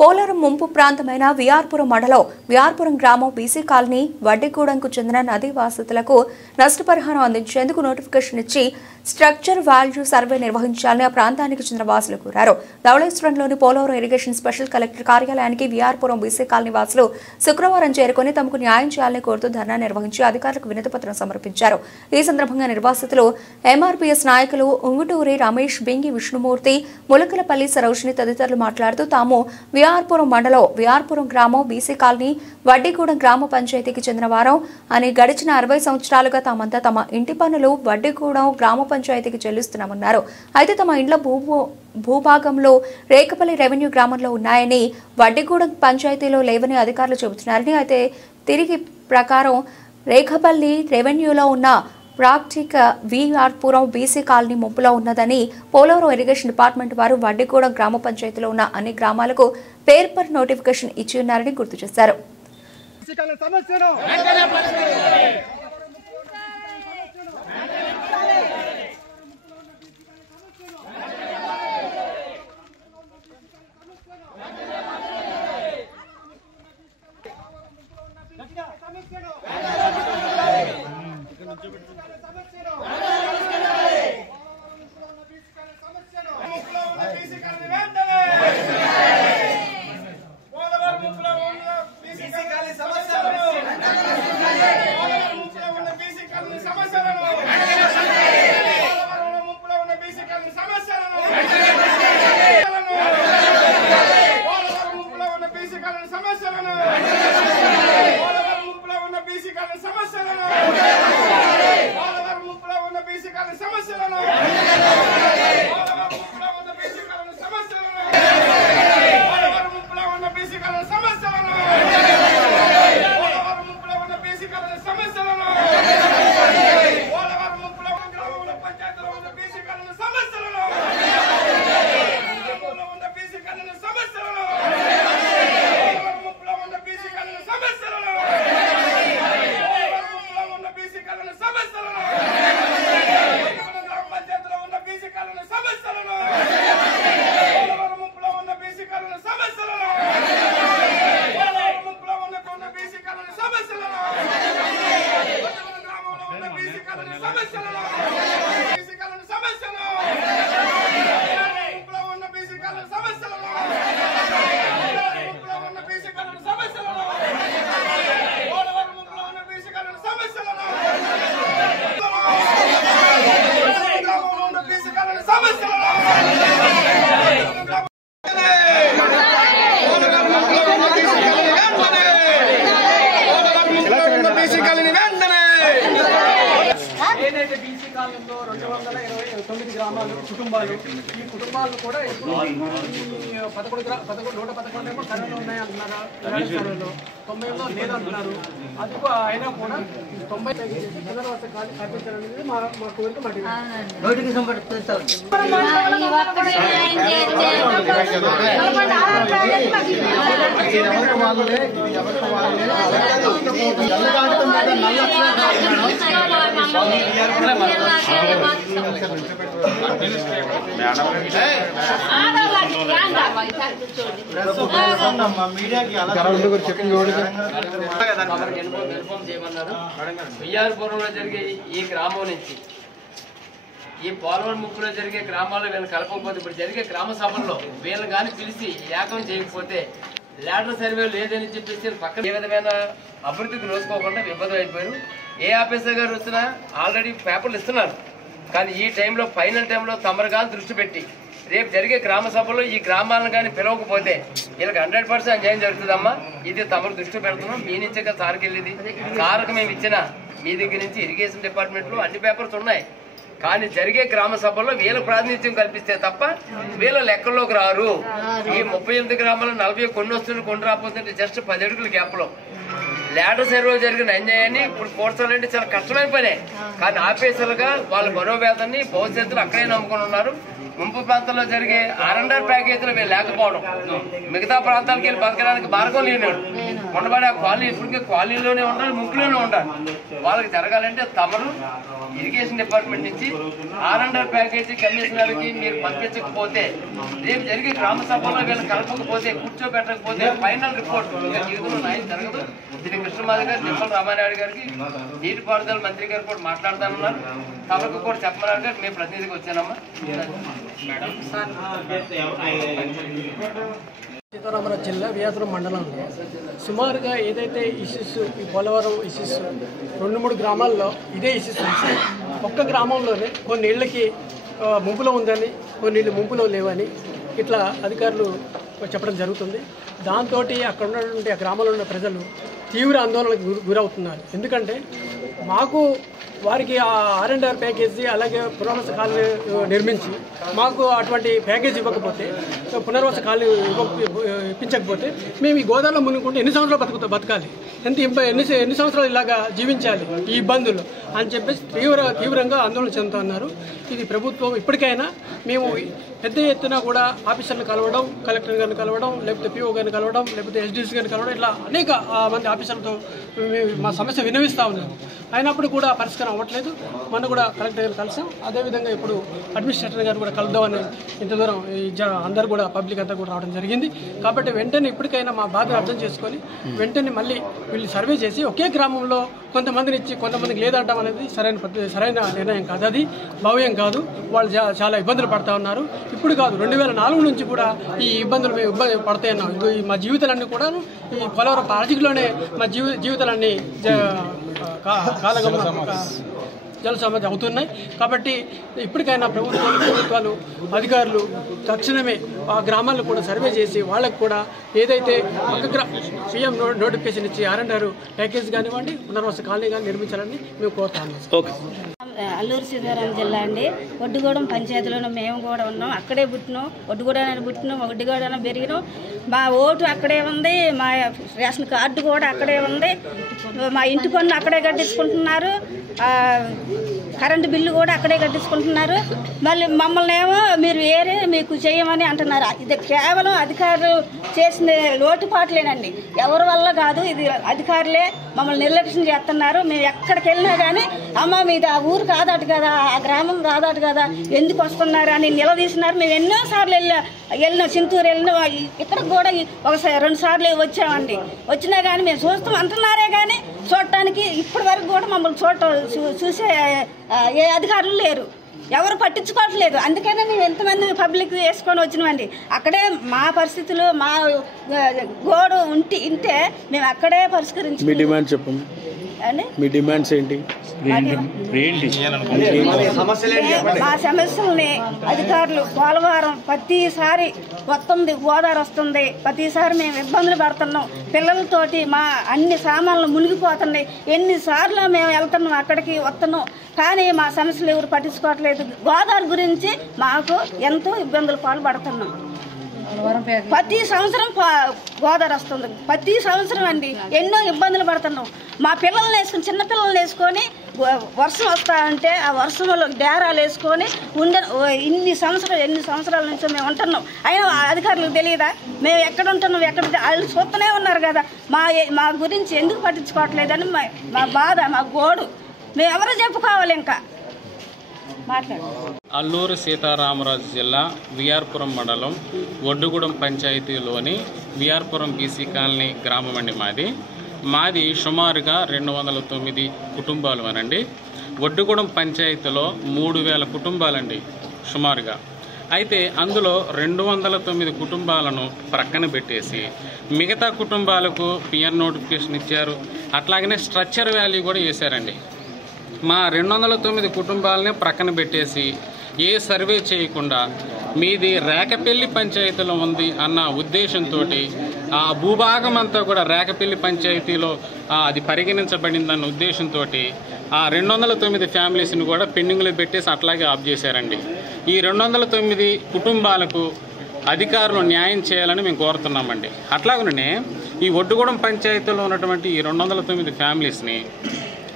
పోలవరం ముంపు ప్రాంతమైన విఆర్పురం మండలం విఆర్పురం గ్రామం బీసీ కాలనీ వడ్డిగూడెంకు చెందిన నదీ వాసితులకు నష్టపరిహారం అందించేందుకు నోటిఫికేషన్ ఇచ్చి స్ట్రక్చర్ వాల్యూ సర్వే నిర్వహించాలని ఆ ప్రాంతానికి చెందిన వాసులు కోరారు. ధవళేశ్వరంలోని పోలవరం ఇరిగేషన్ స్పెషల్ కలెక్టర్ కార్యాలయానికి విఆర్పురం బీసీ కాలనీ వాసులు శుక్రవారం చేరుకుని తమకు న్యాయం చేయాలని కోరుతూ ధర్నా నిర్వహించి అధికారులకు వినతిపత్రం సమర్పించారు. ఈ సందర్భంగా నిర్వాసితులు ఎంఆర్పీఎస్ నాయకులు ఉంగుటూరి రమేష్, బింగి విష్ణుమూర్తి, ములకలపల్లి సరోజిని తదితరులు మాట్లాడుతూ తాము విఆర్పురం మండలం విఆర్పురం గ్రామం బీసీ కాలనీ వడ్డిగూడెం గ్రామ పంచాయతీకి చెందిన వారం అని గడిచిన 60 సంవత్సరాలుగా తామంతా తమ ఇంటి పన్నులు వడ్డిగూడెం గ్రామ పంచాయతీకి చెల్లిస్తున్నామన్నారు. అయితే తమ ఇండ్ల భూభాగంలో రేకపల్లి రెవెన్యూ గ్రామంలో ఉన్నాయని, వడ్డిగూడెం పంచాయతీలో లేవని అధికారులు చెబుతున్నారని, అయితే తిరిగి ప్రకారం రేకపల్లి రెవెన్యూలో ఉన్న ప్రాక్టిక విఆర్పురం బీసీ కాలనీ ముంపులో ఉన్నదని పోలవరం ఇరిగేషన్ డిపార్ట్మెంట్ వారు వడ్డిగూడెం గ్రామ పంచాయతీలో ఉన్న అన్ని గ్రామాలకు పేపర్ నోటిఫికేషన్ ఇచ్చి ఉన్నారని గుర్తు చేశారు. కాలంలో 229 గ్రామాలు కుటుంబాలు, ఈ కుటుంబాలను కూడా ఇప్పుడు 111 ఏమో సర్వేలో ఉన్నాయి అంటున్నారు, 90లో లేదంటున్నారు. అది అయినా కూడా 90 పునర్వాస కల్పించాలనేది మా కోరిక. విఆర్పురంలో జరిగే ఈ గ్రామం నుంచి ఈ పోలవరం ముప్పులో జరిగే గ్రామాల్లో వీళ్ళని కలపకపోతే, ఇప్పుడు జరిగే గ్రామ సభల్లో వీళ్ళు కానీ పిలిచి ఏకం చేయకపోతే ల్యాడర్ సర్వే లేదని చెప్పేసి పక్కన ఏ విధమైన అభివృద్ధికి నోసుకోకుండా విభజన అయిపోయారు. ఏ ఆఫీసర్ గారు వచ్చినా ఆల్రెడీ పేపర్లు ఇస్తున్నారు, కానీ ఈ టైంలో ఫైనల్ టైంలో తమరు కానీ దృష్టి పెట్టి రేపు జరిగే గ్రామ సభలో ఈ గ్రామాలను కానీ పిలవకపోతే వీళ్ళకి 100% అన్యాయం జరుగుతుందమ్మా. ఇది తమరు దృష్టి పెడుతున్నాం. మీ నుంచే కదా సార్కి వెళ్ళేది. సార్కి మేము ఇచ్చిన మీ దగ్గర నుంచి ఇరిగేషన్ డిపార్ట్మెంట్లో అన్ని పేపర్స్ ఉన్నాయి, కానీ జరిగే గ్రామ సభల్లో వీళ్ళ ప్రాతినిధ్యం కల్పిస్తే తప్ప వీళ్ళ లెక్కల్లోకి రారు. ఈ 38 గ్రామాలు 40 కొన్ని వస్తువులు కొన్ని రాకపోతే జస్ట్ 10 అడుగుల గ్యాప్లో ల్యాడర్ సర్వే జరిగిన అన్యాయాన్ని ఇప్పుడు పోర్చాలంటే చాలా కష్టమైన పనే, కానీ ఆఫీసర్లుగా వాళ్ళ మనోవేదనని భవిష్యత్తులో అక్కడే నమ్ముకొని ఉన్నారు. ముంపు ప్రాంతాల్లో జరిగే ఆర్ఎండ్ఆర్ ప్యాకేజీలు లేకపోవడం, మిగతా ప్రాంతాలకు వెళ్ళి బతకడానికి మార్గం లేనాడు. ఉండబడి ఆ కాలనీ ఇప్పటికే కాలనీలోనే ఉండాలి, ముంపులోనే ఉండాలి. వాళ్ళకి జరగాలంటే తమరు ఇరిగేషన్ డిపార్ట్మెంట్ నుంచి ఆర్ఎండ్ఆర్ ప్యాకేజీ కమిషనర్కి మీరు పంపించకపోతే, రేపు జరిగే గ్రామ సభలో వీళ్ళు కలపకపోతే, కూర్చోబెట్టకపోతే ఫైనల్ రిపోర్ట్ జీవితంలో న్యాయం జరగదు. శ్రీ కృష్ణమాధ గారు, నిమ్మల రామానాయుడు గారికి నీటిపారుదల మంత్రి గారు కూడా మాట్లాడతానన్నారు. తమకు కూడా చెప్పమన్నారు గారు, మేము ప్రతినిధికి వచ్చానమ్మా. సీతారామరాజు జిల్లా వియాపురం మండలంలో సుమారుగా ఏదైతే ఇష్యూస్, ఈ పోలవరం ఇష్యూస్ 2-3 గ్రామాల్లో ఇదే ఇష్యూస్ ఉంది. ఒక్క గ్రామంలోనే కొన్ని ఇళ్ళకి ముంపులో ఉందని, కొన్ని ఇళ్ళు ముంపులో లేవని ఇట్లా అధికారులు చెప్పడం జరుగుతుంది. దాంతో అక్కడ ఉన్నటువంటి ఆ గ్రామంలో ఉన్న ప్రజలు తీవ్ర ఆందోళనకు గురవుతున్నారు. ఎందుకంటే మాకు వారికి ఆ ఆర్ఎండ్ఆర్ ప్యాకేజీ అలాగే పునర్వాస కాలనీ నిర్మించి మాకు అటువంటి ప్యాకేజ్ ఇవ్వకపోతే, పునర్వాస కాలనీ ఇప్పించకపోతే మేము ఈ గోదావరిలో మునుకుంటే ఎన్ని సంవత్సరాలు బతకాలి, ఎన్ని సంవత్సరాలు ఇలాగా జీవించాలి ఈ ఇబ్బందులు అని చెప్పేసి తీవ్రంగా ఆందోళన చెందుతున్నారు. ఇది ప్రభుత్వం ఇప్పటికైనా మేము పెద్ద ఎత్తున కూడా ఆఫీసర్లు కలవడం, కలెక్టర్ గారిని కలవడం, లేకపోతే పిఓ గారిని కలవడం, లేకపోతే ఎస్డిసి గారిని కలవడం, ఇట్లా అనేక మంది ఆఫీసర్లతో మా సమస్య వినవిస్తూ ఉన్నాము. అయినప్పుడు కూడా పరిష్కారం అవ్వట్లేదు. మొన్న కూడా కలెక్టర్ గారు కలిసాం. అదేవిధంగా ఇప్పుడు అడ్మినిస్ట్రేటర్ గారు కూడా కలుద్దామని ఇంత దూరం అందరూ కూడా పబ్లిక్ అంతా కూడా రావడం జరిగింది. కాబట్టి వెంటనే ఇప్పటికైనా మా బాధను అర్థం చేసుకొని వెంటనే మళ్ళీ వీళ్ళు సర్వే చేసి ఒకే గ్రామంలో కొంతమందిని ఇచ్చి కొంతమందికి లేదంటాం అనేది సరైన నిర్ణయం కాదు, అది భావ్యం కాదు. వాళ్ళు చాలా ఇబ్బందులు పడతా ఉన్నారు. ఇప్పుడు కాదు, 2004 నుంచి కూడా ఈ ఇబ్బందులు మేము పడతాయన్నాం. మా జీవితాలన్నీ కూడా ఈ పోలవరం ప్రాజెక్టులోనే మా జీవితాలన్నీ జల సమస్య అవుతున్నాయి. కాబట్టి ఇప్పటికైనా ప్రభుత్వాలు అధికారులు తక్షణమే ఆ గ్రామాలను కూడా సర్వే చేసి వాళ్ళకు కూడా ఏదైతే సీఎం నోటిఫికేషన్ ఇచ్చి ఆర్ఎండ్ఆర్ ప్యాకేజ్ కానివ్వండి, పునర్వాస కాలనీ కానీ నిర్మించాలని మేము కోరుతాము. అల్లూరు సీతారాం జిల్లా అండి. ఒడ్డుగూడెం పంచాయతీలోనే మేము కూడా ఉన్నాం. అక్కడే పుట్టినాం, ఒడ్డుగూడెం పుట్టినాం, ఒడ్డుగూడెం పెరిగినాం. మా ఓటు అక్కడే ఉంది, మా రేషన్ కార్డు కూడా అక్కడే ఉంది, మా ఇంటి పన్ను అక్కడే కట్టించుకుంటున్నారు, కరెంటు బిల్లు కూడా అక్కడే కట్టించుకుంటున్నారు. మళ్ళీ మమ్మల్ని ఏమో మీరు వేరే మీకు చేయమని అంటున్నారు. ఇది కేవలం అధికారులు చేసిన లోటుపాట్లేనండి, ఎవరి వల్ల కాదు. ఇది అధికారులే మమ్మల్ని నిర్లక్ష్యం చేస్తున్నారు. మేము ఎక్కడికి వెళ్ళినా కానీ అమ్మ మీది ఆ ఊరు కాదట కదా, ఆ గ్రామం కాదట కదా, ఎందుకు వస్తున్నారు అని నిలదీసినారు. మేము ఎన్నోసార్లు వెళ్ళినా, చింతూరు వెళ్ళినా, ఇక్కడికి కూడా 1-2 సార్లు వచ్చామండి. వచ్చినా కానీ మేము చూస్తాం అంటున్నారే కానీ చూడటానికి ఇప్పటి వరకు కూడా మమ్మల్ని చూసే ఏ అధికారులు లేరు, ఎవరు పట్టించుకోవట్లేదు. అందుకనే మేము ఎంతమంది పబ్లిక్ వేసుకొని వచ్చినామండి. అక్కడే మా పరిస్థితులు, మా గోడు ఇంటే మేము అక్కడే పరిష్కరించాం. మీ డిమాండ్ చెప్పండి అండి, మీ డిమాండ్స్ ఏంటి? మా సమస్యల్ని అధికారులు పోలవరం ప్రతిసారి వస్తుంది, గోదావరి వస్తుంది, ప్రతిసారి మేము ఇబ్బందులు పడుతున్నాం. పిల్లలతోటి మా అన్ని సామాన్లు మునిగిపోతున్నాయి. ఎన్నిసార్లు మేము వెళ్తున్నాం, అక్కడికి వస్తున్నాం, కానీ మా సమస్యలు ఎవరు పట్టించుకోవట్లేదు. గోదావరి గురించి మాకు ఎంతో ఇబ్బందులు పాల్పడుతున్నాం. ప్రతి సంవత్సరం గోదావరి వస్తుంది, ప్రతి సంవత్సరం అండి ఎన్నో ఇబ్బందులు పడుతున్నాం. మా పిల్లల్ని వేసుకొని, చిన్న పిల్లల్ని వేసుకొని వర్షం వస్తా అంటే ఆ వర్షంలో డేరాలు వేసుకొని ఎన్ని సంవత్సరాల నుంచి మేము ఉంటున్నాం. అయినా అధికారులకు తెలియదా మేము ఎక్కడ ఉంటున్నాం, ఎక్కడ వాళ్ళు చూస్తూనే ఉన్నారు కదా. మా గురించి ఎందుకు పట్టించుకోవట్లేదని మా బాధ, మా గోడు మేము ఎవరో చెప్పుకోవాలి. ఇంకా అల్లూరు సీతారామరాజు జిల్లా విఆర్పురం మండలం ఒడ్డుగూడెం పంచాయతీలోని విఆర్పురం బీసీ కాలనీ గ్రామం అండి మాది సుమారుగా 209 కుటుంబాలు అనండి. ఒడ్డుగూడెం పంచాయతీలో 3000 కుటుంబాలండి సుమారుగా. అయితే అందులో 209 కుటుంబాలను ప్రక్కన పెట్టేసి మిగతా కుటుంబాలకు పిఎన్ నోటిఫికేషన్ ఇచ్చారు. అట్లాగనే స్ట్రక్చర్ వాల్యూ కూడా వేశారండి. మా 209 కుటుంబాలని ప్రక్కన పెట్టేసి ఏ సర్వే చేయకుండా మీది రేకపల్లి పంచాయతీలో ఉంది అన్న ఉద్దేశంతో ఆ భూభాగం అంతా కూడా రేకపల్లి పంచాయతీలో అది పరిగణించబడిందన్న ఉద్దేశంతో ఆ 209 ఫ్యామిలీస్ని కూడా పెండింగ్లో పెట్టేసి అట్లాగే ఆఫ్ చేశారండి. ఈ 209 కుటుంబాలకు అధికారులు న్యాయం చేయాలని మేము కోరుతున్నామండి. అట్లాగనే ఈ ఒడ్డుగూడెం పంచాయతీలో ఉన్నటువంటి ఈ 209 ఫ్యామిలీస్ని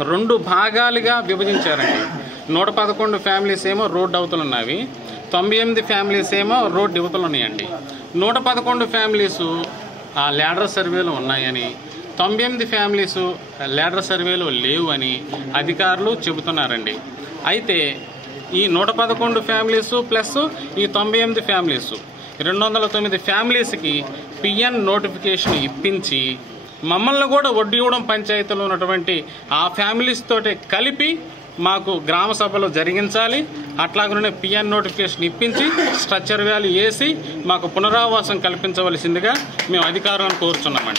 2 భాగాలుగా విభజించారండి. 111 ఫ్యామిలీస్ ఏమో రోడ్డు అవతలు ఉన్నవి, 98 ఫ్యామిలీస్ ఏమో రోడ్డు యువతలు ఉన్నాయండి. 111 ఫ్యామిలీస్ ల్యాడర్ సర్వేలు ఉన్నాయని, 98 ఫ్యామిలీస్ ల్యాడర్ సర్వేలు లేవు అని అధికారులు చెబుతున్నారండి. అయితే ఈ 111 ఫ్యామిలీస్ ప్లస్ ఈ 98 ఫ్యామిలీస్ 209 ఫ్యామిలీస్కి పిఎన్ నోటిఫికేషన్ ఇప్పించి మమ్మల్ని కూడా వడ్డీగూడెం పంచాయతీలో ఉన్నటువంటి ఆ ఫ్యామిలీస్ తోటి కలిపి మాకు గ్రామ సభలో జరిగించాలి. అట్లాగనే పిఎన్ నోటిఫికేషన్ ఇప్పించి స్ట్రక్చర్ వాల్యూ వేసి మాకు పునరావాసం కల్పించవలసిందిగా మేము అధికారులను కోరుచున్నామండి.